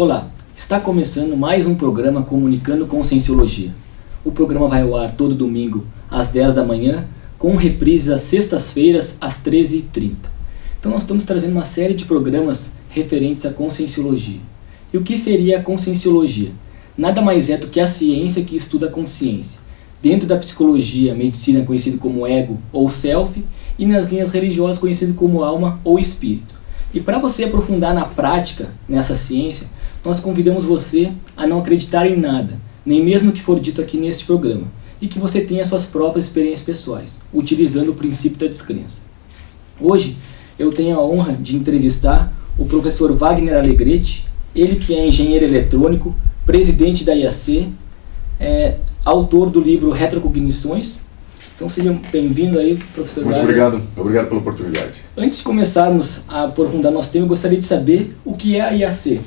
Olá, está começando mais um programa Comunicando Conscienciologia. O programa vai ao ar todo domingo às 10 da manhã, com reprise às sextas-feiras às 13h30. Então nós estamos trazendo uma série de programas referentes à Conscienciologia. E o que seria a Conscienciologia? Nada mais é do que a ciência que estuda a consciência. Dentro da psicologia, medicina conhecido como ego ou self, e nas linhas religiosas conhecido como alma ou espírito. E para você aprofundar na prática, nessa ciência, nós convidamos você a não acreditar em nada, nem mesmo o que for dito aqui neste programa, e que você tenha suas próprias experiências pessoais, utilizando o princípio da descrença. Hoje, eu tenho a honra de entrevistar o professor Wagner Alegretti, ele que é engenheiro eletrônico, presidente da IAC, autor do livro Retrocognições. Então seja bem-vindo aí, professor Muito Wagner. obrigado pela oportunidade. Antes de começarmos a aprofundar nosso tema, eu gostaria de saber o que é a IAC.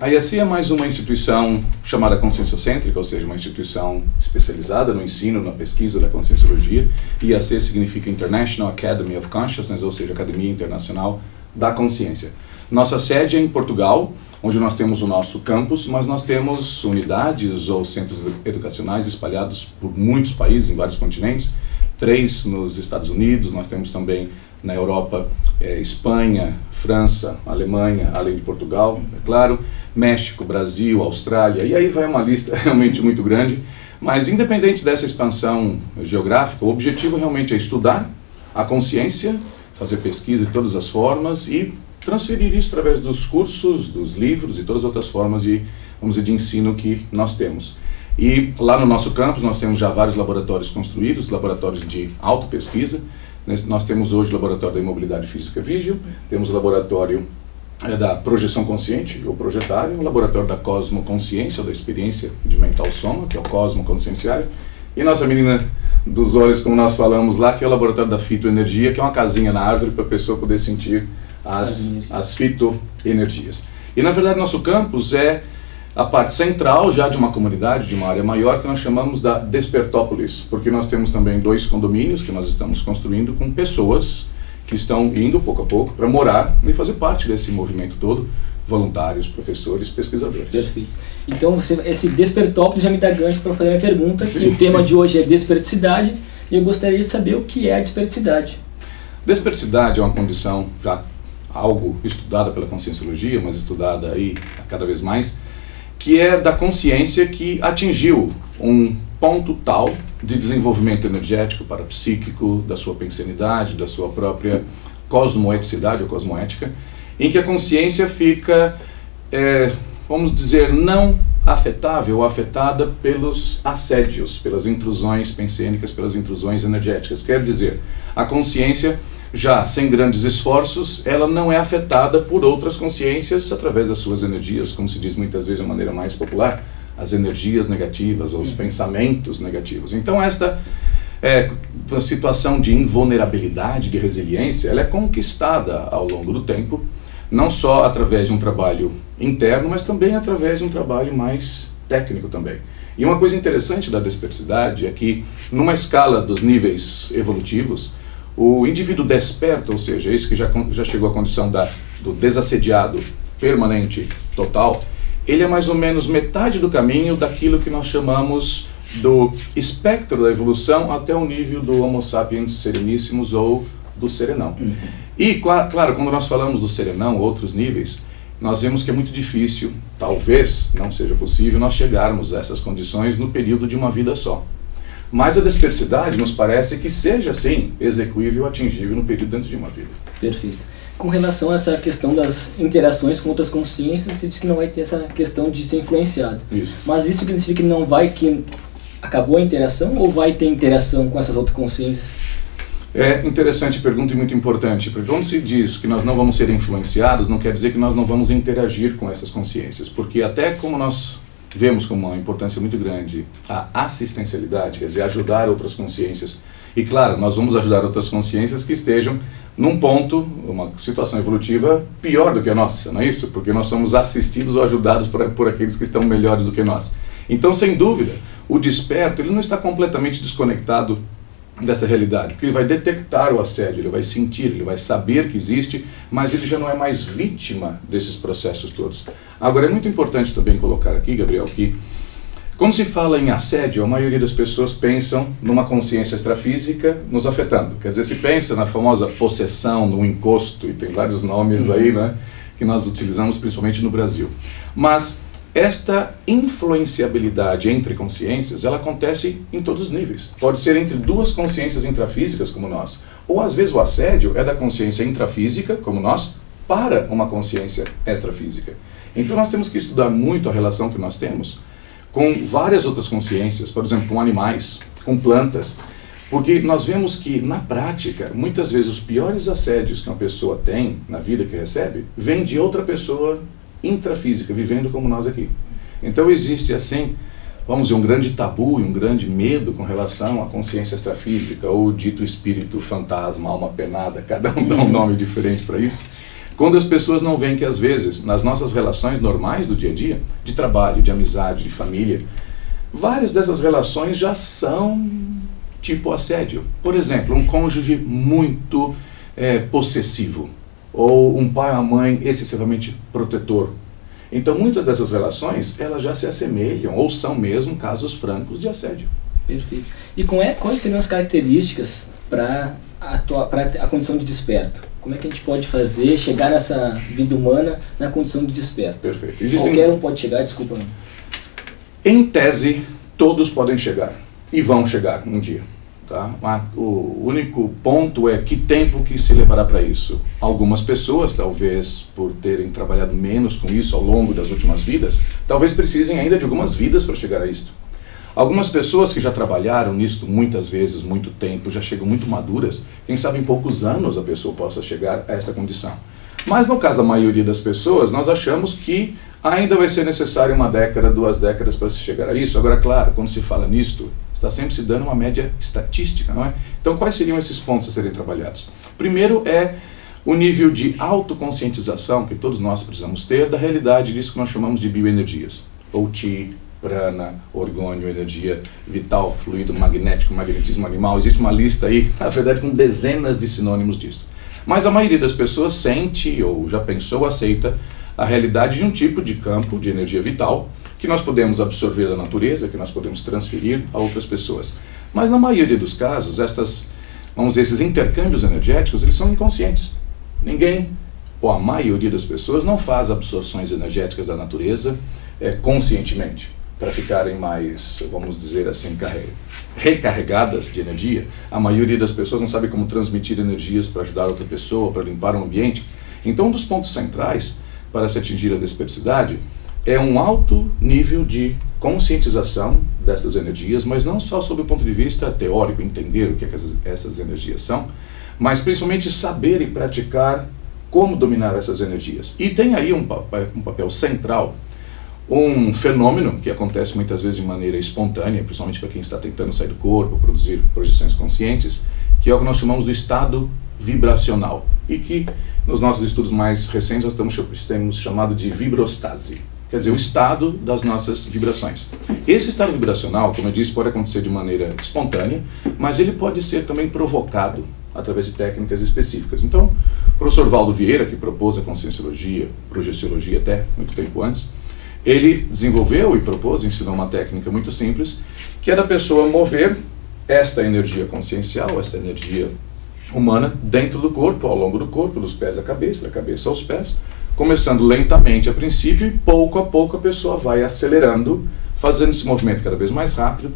A IAC é mais uma instituição chamada conscienciocêntrica, ou seja, uma instituição especializada no ensino, na pesquisa da conscienciologia. IAC significa International Academy of Consciousness, ou seja, Academia Internacional da Consciência. Nossa sede é em Portugal, onde nós temos o nosso campus, mas nós temos unidades ou centros educacionais espalhados por muitos países, em vários continentes. 3 nos Estados Unidos, nós temos também na Europa, Espanha, França, Alemanha, além de Portugal, é claro, México, Brasil, Austrália, e aí vai uma lista realmente muito grande. Mas independente dessa expansão geográfica, o objetivo realmente é estudar a consciência, fazer pesquisa de todas as formas e transferir isso através dos cursos, dos livros e todas as outras formas de, vamos dizer, de ensino que nós temos. E lá no nosso campus nós temos já vários laboratórios construídos, laboratórios de autopesquisa. Nós temos hoje o laboratório da imobilidade física Vigil, temos o laboratório da projeção consciente, ou projetário, o laboratório da cosmoconsciência, ou da experiência de mental soma, que é o cosmoconscienciário, e nossa menina dos olhos, como nós falamos lá, que é o laboratório da fitoenergia, que é uma casinha na árvore para a pessoa poder sentir as fitoenergias. E na verdade nosso campus é a parte central já de uma comunidade, de uma área maior, que nós chamamos da Despertópolis, porque nós temos também 2 condomínios que nós estamos construindo com pessoas que estão indo pouco a pouco para morar e fazer parte desse movimento todo, voluntários, professores, pesquisadores. Perfeito. Então esse Despertópolis já me dá gancho para fazer a minha pergunta, que o tema de hoje é desperticidade, e eu gostaria de saber o que é a desperticidade. Desperticidade é uma condição já algo estudada pela conscienciologia, mas estudada aí cada vez mais, que é da consciência que atingiu um ponto tal de desenvolvimento energético, parapsíquico, da sua pensenidade, da sua própria cosmoeticidade ou cosmoética, em que a consciência fica, vamos dizer, não afetável ou afetada pelos assédios, pelas intrusões pensênicas, pelas intrusões energéticas. Quer dizer, a consciência, já sem grandes esforços, ela não é afetada por outras consciências através das suas energias, como se diz muitas vezes de maneira mais popular, as energias negativas ou os pensamentos negativos. Então esta situação de invulnerabilidade, de resiliência, ela é conquistada ao longo do tempo, não só através de um trabalho interno, mas também através de um trabalho mais técnico também. E uma coisa interessante da desperticidade é que, numa escala dos níveis evolutivos, o indivíduo desperta, ou seja, esse que já chegou à condição do desassediado permanente total, ele é mais ou menos metade do caminho daquilo que nós chamamos do espectro da evolução até o nível do Homo sapiens sereníssimos ou do serenão. E, claro, quando nós falamos do serenão, outros níveis, nós vemos que é muito difícil, talvez não seja possível, nós chegarmos a essas condições no período de uma vida só. Mas a desperticidade nos parece que seja, sim, execuível, atingível no período dentro de uma vida. Perfeito. Com relação a essa questão das interações com outras consciências, você diz que não vai ter essa questão de ser influenciado. Isso. Mas isso significa que não vai, que acabou a interação, ou vai ter interação com essas outras consciências? É interessante pergunta e muito importante, porque quando se diz que nós não vamos ser influenciados, não quer dizer que nós não vamos interagir com essas consciências, porque até como nós vemos como uma importância muito grande a assistencialidade, quer dizer, ajudar outras consciências. E claro, nós vamos ajudar outras consciências que estejam num ponto, uma situação evolutiva pior do que a nossa, não é isso? Porque nós somos assistidos ou ajudados por aqueles que estão melhores do que nós. Então, sem dúvida, o desperto ele não está completamente desconectado dessa realidade, porque ele vai detectar o assédio, ele vai sentir, ele vai saber que existe, mas ele já não é mais vítima desses processos todos. Agora, é muito importante também colocar aqui, Gabriel, que quando se fala em assédio, a maioria das pessoas pensam numa consciência extrafísica nos afetando. Quer dizer, se pensa na famosa possessão, no encosto, e tem vários nomes aí, né, que nós utilizamos principalmente no Brasil. Mas esta influenciabilidade entre consciências, ela acontece em todos os níveis. Pode ser entre duas consciências intrafísicas, como nós. Ou às vezes o assédio é da consciência intrafísica, como nós, para uma consciência extrafísica. Então nós temos que estudar muito a relação que nós temos com várias outras consciências, por exemplo, com animais, com plantas, porque nós vemos que, na prática, muitas vezes os piores assédios que uma pessoa tem na vida que recebe, vêm de outra pessoa intrafísica, vivendo como nós aqui. Então existe, assim, vamos dizer, um grande tabu e um grande medo com relação à consciência extrafísica, ou dito espírito fantasma, alma penada, cada um dá um nome diferente para isso. Quando as pessoas não veem que, às vezes, nas nossas relações normais do dia a dia, de trabalho, de amizade, de família, várias dessas relações já são tipo assédio. Por exemplo, um cônjuge muito possessivo, ou um pai ou uma mãe excessivamente protetor. Então, muitas dessas relações, elas já se assemelham, ou são mesmo casos francos de assédio. Perfeito. E quais seriam as características para a condição de desperto? Como é que a gente pode fazer, chegar nessa vida humana na condição de desperto? Perfeito. Qualquer um pode chegar, desculpa. Em tese, todos podem chegar, e vão chegar um dia. Tá? O único ponto é que tempo que se levará para isso. Algumas pessoas, talvez por terem trabalhado menos com isso ao longo das últimas vidas, talvez precisem ainda de algumas vidas para chegar a isso. Algumas pessoas que já trabalharam nisso muitas vezes, muito tempo, já chegam muito maduras, quem sabe em poucos anos a pessoa possa chegar a essa condição. Mas no caso da maioria das pessoas, nós achamos que ainda vai ser necessário 1 década, 2 décadas para se chegar a isso. Agora, claro, quando se fala nisto, está sempre se dando uma média estatística, não é? Então, quais seriam esses pontos a serem trabalhados? Primeiro é o nível de autoconscientização que todos nós precisamos ter da realidade disso que nós chamamos de bioenergias, ou Chi, prana, orgônio, energia vital, fluido magnético, magnetismo animal. Existe uma lista aí, na verdade, com dezenas de sinônimos disso. Mas a maioria das pessoas sente, ou já pensou, aceita a realidade de um tipo de campo de energia vital que nós podemos absorver da natureza, que nós podemos transferir a outras pessoas. Mas na maioria dos casos, esses intercâmbios energéticos, eles são inconscientes. Ninguém, ou a maioria das pessoas, não faz absorções energéticas da natureza conscientemente, para ficarem mais, vamos dizer assim, recarregadas de energia. A maioria das pessoas não sabe como transmitir energias para ajudar outra pessoa, para limpar o ambiente. Então, um dos pontos centrais para se atingir a desperticidade é um alto nível de conscientização destas energias, mas não só sob o ponto de vista teórico, entender o que essas energias são, mas principalmente saber e praticar como dominar essas energias. E tem aí um papel central, um fenômeno que acontece muitas vezes de maneira espontânea, principalmente para quem está tentando sair do corpo, produzir projeções conscientes, que é o que nós chamamos do estado vibracional, e que nos nossos estudos mais recentes nós temos chamado de vibrostase, quer dizer, o estado das nossas vibrações. Esse estado vibracional, como eu disse, pode acontecer de maneira espontânea, mas ele pode ser também provocado através de técnicas específicas. Então, o professor Valdo Vieira, que propôs a conscienciologia, projeciologia até muito tempo antes, ele desenvolveu e propôs, ensinou uma técnica muito simples, que é da pessoa mover esta energia consciencial, esta energia humana, dentro do corpo, ao longo do corpo, dos pés à cabeça, da cabeça aos pés, começando lentamente a princípio e pouco a pouco a pessoa vai acelerando, fazendo esse movimento cada vez mais rápido,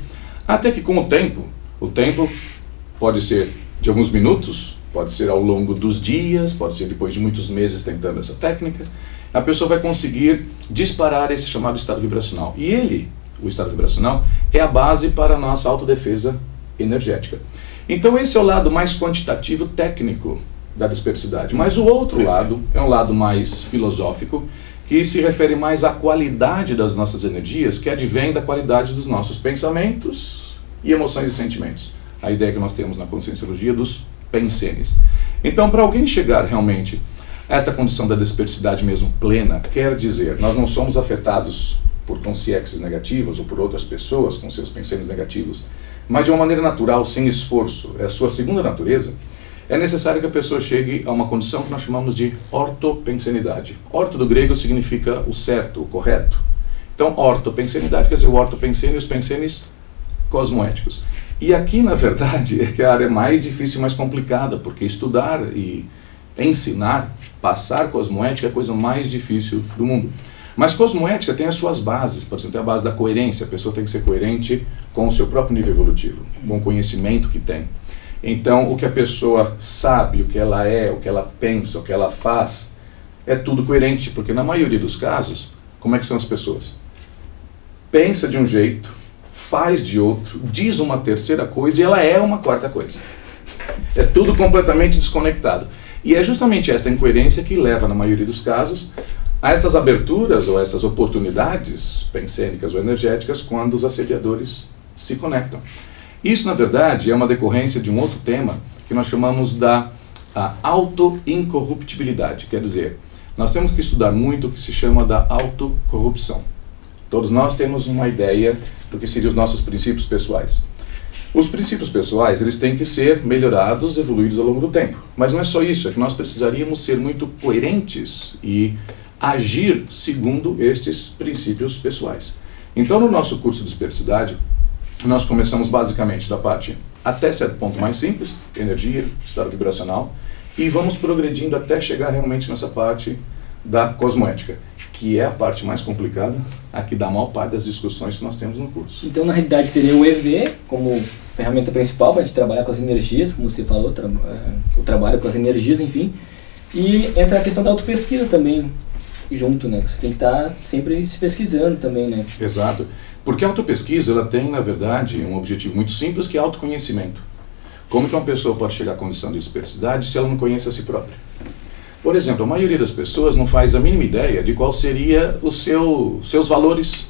até que com o tempo pode ser de alguns minutos, pode ser ao longo dos dias, pode ser depois de muitos meses tentando essa técnica, a pessoa vai conseguir disparar esse chamado estado vibracional. E o estado vibracional, é a base para a nossa autodefesa energética. Então esse é o lado mais quantitativo, técnico da desperticidade. Mas o outro lado é um lado mais filosófico, que se refere mais à qualidade das nossas energias, que advém da qualidade dos nossos pensamentos e emoções e sentimentos. A ideia que nós temos na conscienciologia dos pensenes. Então, para alguém chegar realmente a esta condição da desperticidade mesmo plena, quer dizer, nós não somos afetados por consciências negativas ou por outras pessoas com seus pensamentos negativos mas de uma maneira natural, sem esforço, é a sua segunda natureza, é necessário que a pessoa chegue a uma condição que nós chamamos de ortopensenidade. Orto do grego significa o certo, o correto. Então, ortopensenidade quer dizer o ortopensene e os pensenes cosmoéticos. E aqui, na verdade, é que a área mais difícil e mais complicada, porque estudar e ensinar, passar cosmoética é a coisa mais difícil do mundo. Mas cosmoética tem as suas bases, por exemplo, tem a base da coerência, a pessoa tem que ser coerente com o seu próprio nível evolutivo, com o conhecimento que tem. Então, o que a pessoa sabe, o que ela é, o que ela pensa, o que ela faz, é tudo coerente, porque na maioria dos casos, como é que são as pessoas? Pensa de um jeito, faz de outro, diz uma terceira coisa e ela é uma quarta coisa. É tudo completamente desconectado. E é justamente esta incoerência que leva, na maioria dos casos, a estas aberturas ou a estas oportunidades pensênicas ou energéticas quando os assediadores se conectam. Isso, na verdade, é uma decorrência de um outro tema que nós chamamos da auto-incorruptibilidade. Quer dizer, nós temos que estudar muito o que se chama da autocorrupção. Todos nós temos uma ideia do que seriam os nossos princípios pessoais. Os princípios pessoais, eles têm que ser melhorados, evoluídos ao longo do tempo. Mas não é só isso, é que nós precisaríamos ser muito coerentes e agir segundo estes princípios pessoais. Então, no nosso curso de Dispersidade, nós começamos basicamente da parte até certo ponto mais simples, energia, estado vibracional, e vamos progredindo até chegar realmente nessa parte da cosmoética, que é a parte mais complicada, aqui da maior parte das discussões que nós temos no curso. Então, na realidade, seria o EV como ferramenta principal para a gente trabalhar com as energias, como você falou, o trabalho com as energias, enfim, e entra a questão da autopesquisa também junto, né? Você tem que estar sempre se pesquisando também, né? Exato. Porque a autopesquisa, ela tem, na verdade, um objetivo muito simples, que é autoconhecimento. Como que uma pessoa pode chegar à condição de dispersidade se ela não conhece a si própria? Por exemplo, a maioria das pessoas não faz a mínima ideia de qual seria os seus valores,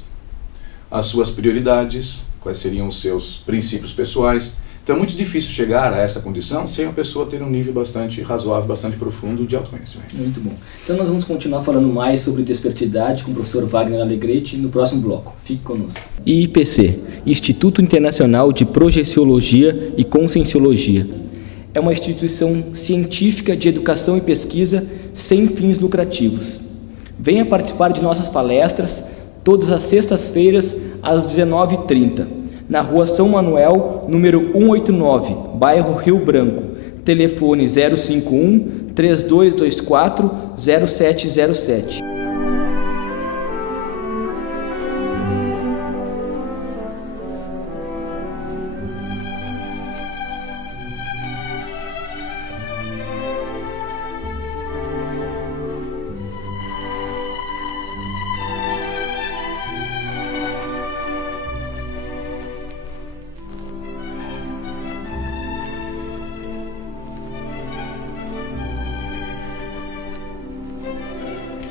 as suas prioridades, quais seriam os seus princípios pessoais. Então é muito difícil chegar a essa condição sem a pessoa ter um nível bastante razoável, bastante profundo de autoconhecimento. Muito bom. Então nós vamos continuar falando mais sobre despertidade com o professor Wagner Alegrete no próximo bloco. Fique conosco. IIPC, Instituto Internacional de Projeciologia e Conscienciologia. É uma instituição científica de educação e pesquisa sem fins lucrativos. Venha participar de nossas palestras todas as sextas-feiras às 19h30. Na Rua São Manuel, número 189, bairro Rio Branco. Telefone 051-3224-0707.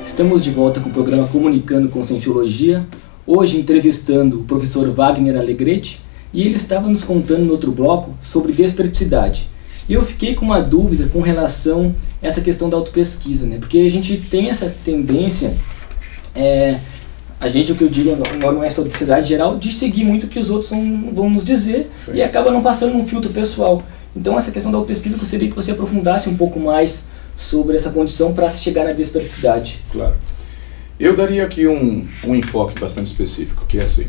Estamos de volta com o programa Comunicando Conscienciologia, hoje entrevistando o professor Wagner Alegrete, e ele estava nos contando no outro bloco sobre desperticidade. E eu fiquei com uma dúvida com relação a essa questão da autopesquisa, né? Porque a gente tem essa tendência, a gente, o que eu digo, não é só sociedade geral, de seguir muito o que os outros vão nos dizer. Sim. E acaba não passando num filtro pessoal. Então essa questão da autopesquisa, eu gostaria que você aprofundasse um pouco mais sobre essa condição para se chegar na desperticidade. Claro. Eu daria aqui um enfoque bastante específico, que é assim.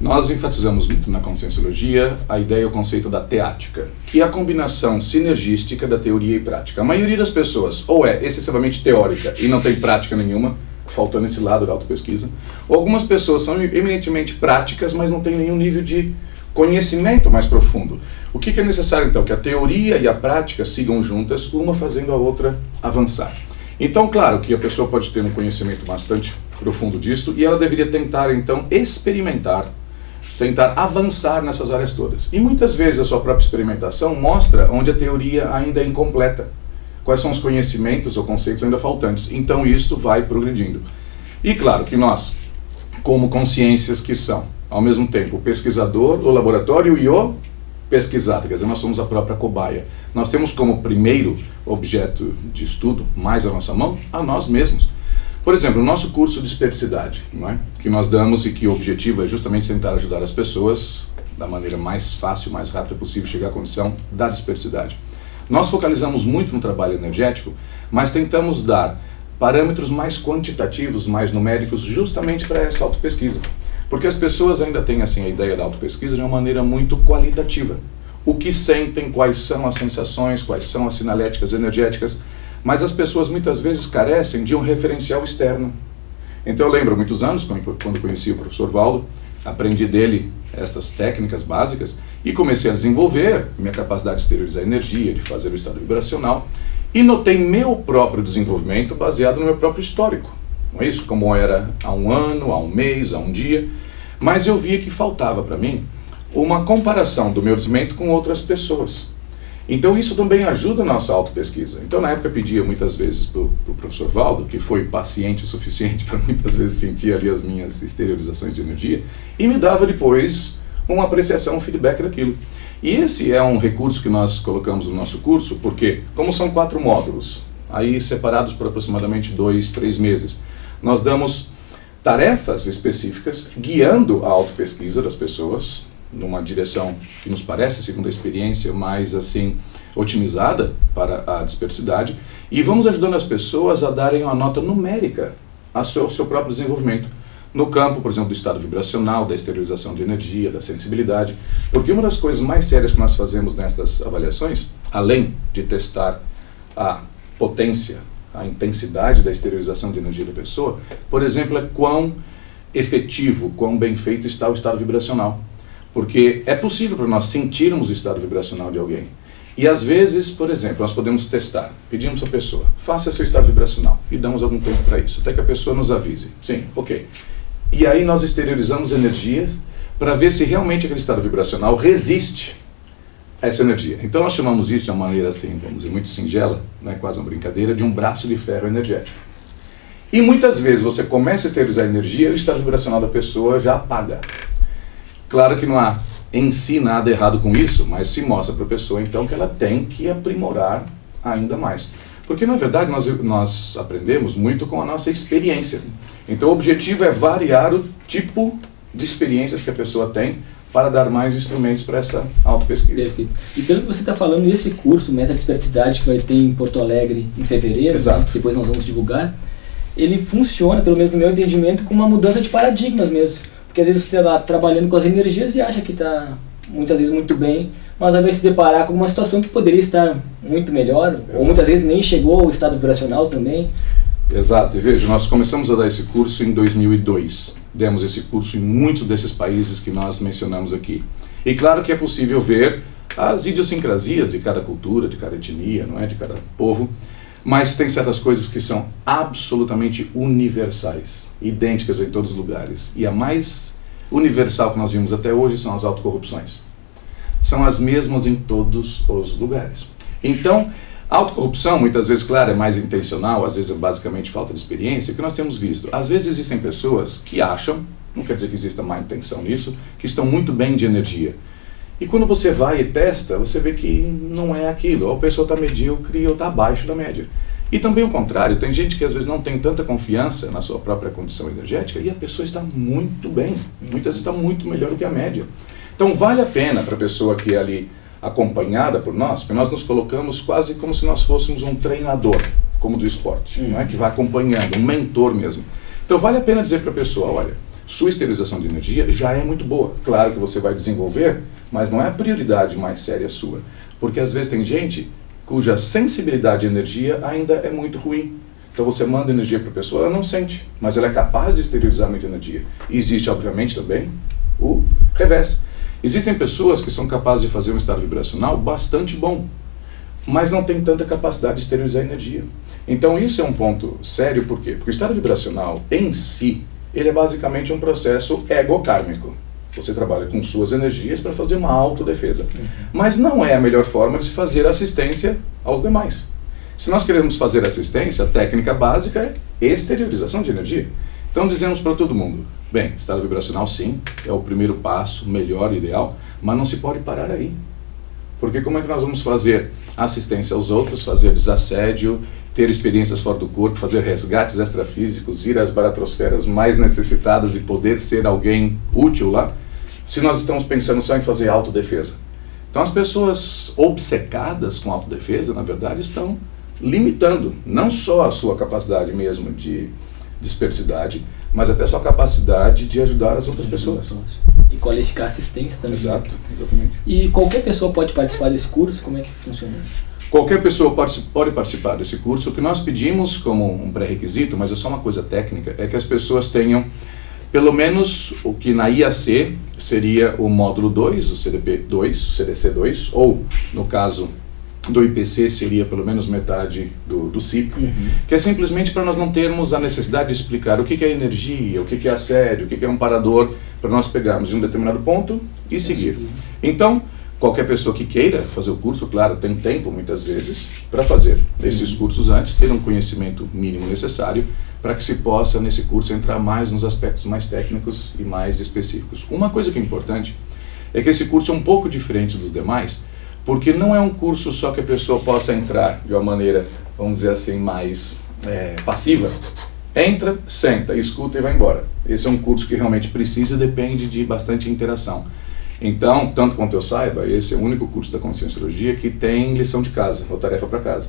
Nós enfatizamos muito na conscienciologia a ideia e o conceito da teática, que é a combinação sinergística da teoria e prática. A maioria das pessoas ou é excessivamente teórica e não tem prática nenhuma, faltando esse lado da autopesquisa, ou algumas pessoas são eminentemente práticas, mas não têm nenhum nível de conhecimento mais profundo. O que é necessário, então? Que a teoria e a prática sigam juntas, uma fazendo a outra avançar. Então, claro que a pessoa pode ter um conhecimento bastante profundo disso e ela deveria tentar, então, experimentar, tentar avançar nessas áreas todas. E muitas vezes a sua própria experimentação mostra onde a teoria ainda é incompleta, quais são os conhecimentos ou conceitos ainda faltantes. Então, isto vai progredindo. E claro que nós, como consciências que são, ao mesmo tempo, o pesquisador, o laboratório e o pesquisado, quer dizer, nós somos a própria cobaia. Nós temos como primeiro objeto de estudo, mais a nossa mão, a nós mesmos. Por exemplo, o nosso curso de Dispersidade, não é? Que nós damos e que o objetivo é justamente tentar ajudar as pessoas da maneira mais fácil, mais rápida possível, chegar à condição da dispersidade. Nós focalizamos muito no trabalho energético, mas tentamos dar parâmetros mais quantitativos, mais numéricos, justamente para essa autopesquisa. Porque as pessoas ainda têm assim, a ideia da autopesquisa de uma maneira muito qualitativa. O que sentem, quais são as sensações, quais são as sinaléticas energéticas, mas as pessoas muitas vezes carecem de um referencial externo. Então eu lembro, muitos anos, quando conheci o professor Valdo, aprendi dele estas técnicas básicas e comecei a desenvolver minha capacidade de exteriorizar energia, de fazer o estado vibracional, e notei meu próprio desenvolvimento baseado no meu próprio histórico. Não é isso? Como era há um ano, há um mês, há um dia. Mas eu via que faltava para mim uma comparação do meu desenvolvimento com outras pessoas. Então isso também ajuda a nossa autopesquisa. Então na época eu pedia muitas vezes para o professor Valdo, que foi paciente o suficiente para muitas vezes sentir ali as minhas exteriorizações de energia, e me dava depois uma apreciação, um feedback daquilo. E esse é um recurso que nós colocamos no nosso curso, porque como são 4 módulos, aí separados por aproximadamente 2, 3 meses, nós damos tarefas específicas guiando a autopesquisa das pessoas numa direção que nos parece, segundo a experiência, mais assim otimizada para a dispersidade, e vamos ajudando as pessoas a darem uma nota numérica ao seu próprio desenvolvimento no campo, por exemplo, do estado vibracional, da exteriorização de energia, da sensibilidade, porque uma das coisas mais sérias que nós fazemos nestas avaliações, além de testar a potência, a intensidade da exteriorização de energia da pessoa, por exemplo, é quão efetivo, quão bem feito está o estado vibracional. Porque é possível para nós sentirmos o estado vibracional de alguém. E às vezes, por exemplo, nós podemos testar, pedimos à pessoa, faça seu estado vibracional, e damos algum tempo para isso, até que a pessoa nos avise. Sim, ok. E aí nós exteriorizamos energias para ver se realmente aquele estado vibracional resiste a essa energia. Então nós chamamos isso de uma maneira assim, vamos dizer, muito singela, né, quase uma brincadeira, de um braço de ferro energético. E muitas vezes você começa a exteriorizar a energia e o estado vibracional da pessoa já apaga. Claro que não há em si nada errado com isso, mas se mostra para a pessoa então que ela tem que aprimorar ainda mais. Porque na verdade nós aprendemos muito com a nossa experiência. Então o objetivo é variar o tipo de experiências que a pessoa tem para dar mais instrumentos para essa autopesquisa. Perfeito. E pelo que você está falando, esse curso, Meta Dispersidade, que vai ter em Porto Alegre em fevereiro, né, que depois nós vamos divulgar, ele funciona, pelo menos no meu entendimento, com uma mudança de paradigmas mesmo. Porque às vezes você está lá trabalhando com as energias e acha que está muitas vezes muito bem, mas às vezes se deparar com uma situação que poderia estar muito melhor, exato, ou muitas vezes nem chegou ao estado vibracional também. Exato, e veja, nós começamos a dar esse curso em 2002. Demos esse curso em muitos desses países que nós mencionamos aqui. E claro que é possível ver as idiosincrasias de cada cultura, de cada etnia, não é? De cada povo, mas tem certas coisas que são absolutamente universais, idênticas em todos os lugares. E a mais universal que nós vimos até hoje são as autocorrupções. São as mesmas em todos os lugares. Então, a autocorrupção, muitas vezes, claro, é mais intencional, às vezes é basicamente falta de experiência, que nós temos visto. Às vezes existem pessoas que acham, não quer dizer que exista má intenção nisso, que estão muito bem de energia. E quando você vai e testa, você vê que não é aquilo. Ou a pessoa está medíocre ou está abaixo da média. E também o contrário, tem gente que às vezes não tem tanta confiança na sua própria condição energética e a pessoa está muito bem, muitas vezes está muito melhor do que a média. Então vale a pena para a pessoa que é ali acompanhada por nós, porque nós nos colocamos quase como se nós fôssemos um treinador, como do esporte, não é? Que vai acompanhando, um mentor mesmo. Então vale a pena dizer para a pessoa, olha, sua esterilização de energia já é muito boa. Claro que você vai desenvolver, mas não é a prioridade mais séria sua. Porque às vezes tem gente cuja sensibilidade de energia ainda é muito ruim. Então você manda energia para a pessoa, ela não sente, mas ela é capaz de esterilizar muita energia. E existe, obviamente, também o revés. Existem pessoas que são capazes de fazer um estado vibracional bastante bom, mas não tem tanta capacidade de esterilizar energia. Então isso é um ponto sério, por quê? Porque o estado vibracional em si, ele é basicamente um processo egokármico. Você trabalha com suas energias para fazer uma autodefesa. Mas não é a melhor forma de se fazer assistência aos demais. Se nós queremos fazer assistência, a técnica básica é exteriorização de energia. Então dizemos para todo mundo, bem, estado vibracional sim, é o primeiro passo, melhor, ideal, mas não se pode parar aí. Porque como é que nós vamos fazer assistência aos outros, fazer desassédio, ter experiências fora do corpo, fazer resgates extrafísicos, ir às baratrosferas mais necessitadas e poder ser alguém útil lá, se nós estamos pensando só em fazer autodefesa. Então as pessoas obcecadas com autodefesa, na verdade, estão limitando não só a sua capacidade mesmo de dispersidade, mas até a sua capacidade de ajudar as outras pessoas. E qualificar a assistência também. Exato, exatamente. E qualquer pessoa pode participar desse curso? Como é que funciona? Qualquer pessoa pode participar desse curso. O que nós pedimos como um pré-requisito, mas é só uma coisa técnica, é que as pessoas tenham pelo menos o que na IAC seria o módulo 2, o CDP2, o CDC2, ou no caso do IPC seria pelo menos metade do CIP, que é simplesmente para nós não termos a necessidade de explicar o que é energia, o que é assédio, o que é um parador, para nós pegarmos de um determinado ponto e seguir. Então, qualquer pessoa que queira fazer o curso, claro, tem tempo muitas vezes para fazer estes cursos antes, ter um conhecimento mínimo necessário para que se possa nesse curso entrar mais nos aspectos mais técnicos e mais específicos. Uma coisa que é importante é que esse curso é um pouco diferente dos demais, porque não é um curso só que a pessoa possa entrar de uma maneira, vamos dizer assim, mais passiva. Entra, senta, escuta e vai embora. Esse é um curso que realmente precisa e depende de bastante interação. Então, tanto quanto eu saiba, esse é o único curso da Conscienciologia que tem lição de casa, ou tarefa para casa.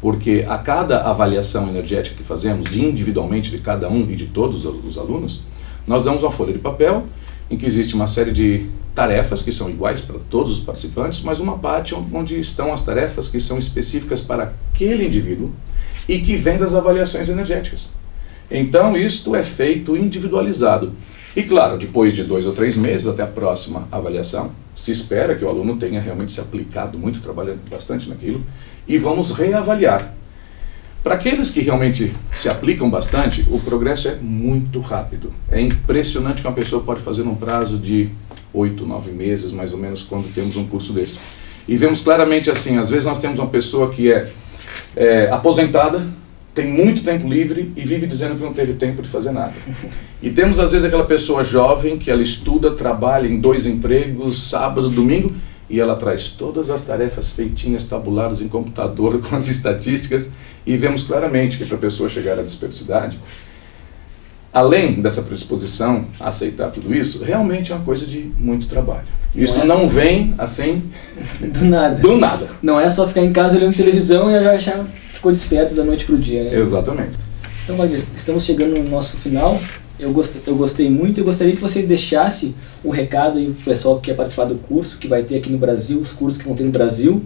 Porque a cada avaliação energética que fazemos, individualmente de cada um e de todos os alunos, nós damos uma folha de papel em que existe uma série de tarefas que são iguais para todos os participantes, mas uma parte onde estão as tarefas que são específicas para aquele indivíduo e que vêm das avaliações energéticas. Então, isto é feito individualizado. E claro, depois de 2 ou 3 meses, até a próxima avaliação, se espera que o aluno tenha realmente se aplicado muito, trabalhando bastante naquilo, e vamos reavaliar. Para aqueles que realmente se aplicam bastante, o progresso é muito rápido. É impressionante que uma pessoa pode fazer num prazo de 8, 9 meses, mais ou menos, quando temos um curso desse. E vemos claramente assim, às vezes nós temos uma pessoa que é aposentada, tem muito tempo livre e vive dizendo que não teve tempo de fazer nada. E temos às vezes aquela pessoa jovem que ela estuda, trabalha em 2 empregos, sábado, domingo, e ela traz todas as tarefas feitinhas, tabuladas em computador, com as estatísticas, e vemos claramente que para a pessoa chegar à dispersidade, além dessa predisposição a aceitar tudo isso, realmente é uma coisa de muito trabalho. Isso não vem assim do nada. Do nada. Não é só ficar em casa olhando televisão e já achar ficou desperto da noite para o dia, né? Exatamente. Então, Wagner, estamos chegando no nosso final. Eu gostei muito e gostaria que você deixasse o recado aí para o pessoal que quer participar do curso, que vai ter aqui no Brasil, os cursos que vão ter no Brasil,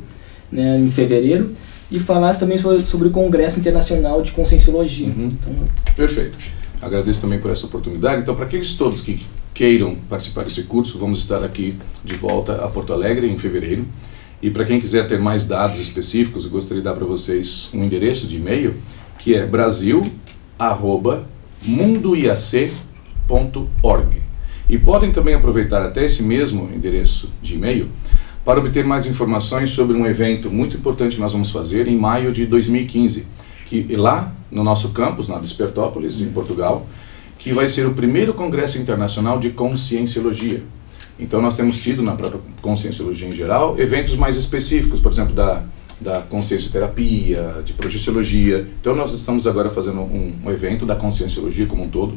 né, em fevereiro, e falasse também sobre o Congresso Internacional de Conscienciologia. Então, perfeito. Agradeço também por essa oportunidade. Então, para aqueles todos que queiram participar desse curso, vamos estar aqui de volta a Porto Alegre em fevereiro. E para quem quiser ter mais dados específicos, eu gostaria de dar para vocês um endereço de e-mail, que é brasil@mundoiac.org. E podem também aproveitar até esse mesmo endereço de e-mail para obter mais informações sobre um evento muito importante que nós vamos fazer em maio de 2015, que lá no nosso campus, na Despertópolis, em Portugal, que vai ser o primeiro Congresso Internacional de Conscienciologia. Então nós temos tido na própria Conscienciologia em geral eventos mais específicos, por exemplo, da consciencioterapia, de projeciologia. Então nós estamos agora fazendo um evento da Conscienciologia como um todo,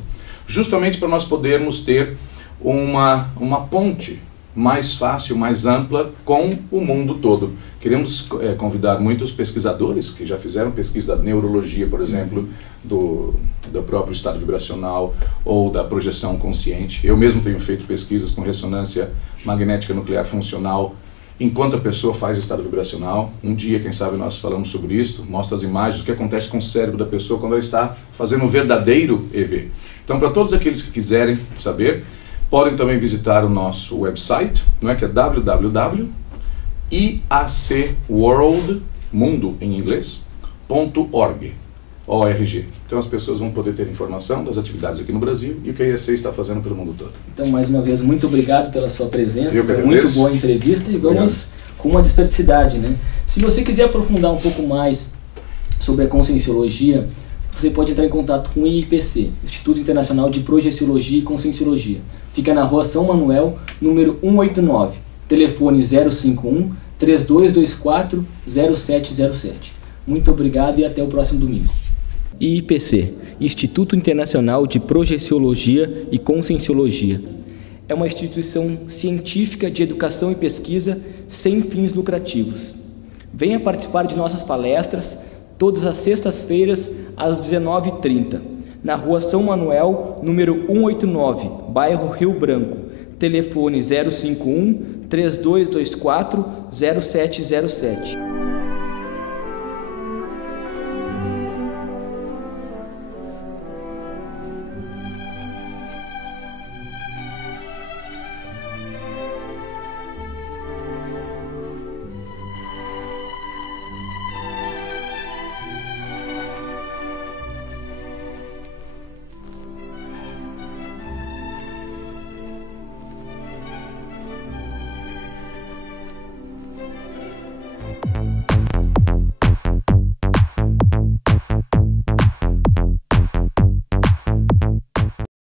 justamente para nós podermos ter uma ponte mais fácil, mais ampla com o mundo todo. Queremos convidar muitos pesquisadores que já fizeram pesquisa da neurologia, por exemplo, do próprio estado vibracional ou da projeção consciente. Eu mesmo tenho feito pesquisas com ressonância magnética nuclear funcional enquanto a pessoa faz estado vibracional. Um dia, quem sabe, nós falamos sobre isso, mostra as imagens do que acontece com o cérebro da pessoa quando ela está fazendo um verdadeiro EV. Então, para todos aqueles que quiserem saber, podem também visitar o nosso website, não é, que é www.iacworld, mundo em inglês, .org. Então as pessoas vão poder ter informação das atividades aqui no Brasil e o que a IAC está fazendo pelo mundo todo. Então, mais uma vez, muito obrigado pela sua presença, foi muito boa a entrevista e vamos com a desperticidade, né? Se você quiser aprofundar um pouco mais sobre a Conscienciologia, você pode entrar em contato com o IPC, Instituto Internacional de Projeciologia e Conscienciologia. Fica na Rua São Manuel, número 189, telefone 051-3224-0707. Muito obrigado e até o próximo domingo. IIPC, Instituto Internacional de Projeciologia e Conscienciologia. É é uma instituição científica de educação e pesquisa sem fins lucrativos. Venha participar de nossas palestras todas as sextas-feiras às 19h30, na Rua São Manuel, número 189, bairro Rio Branco. Telefone 051 3224 0707.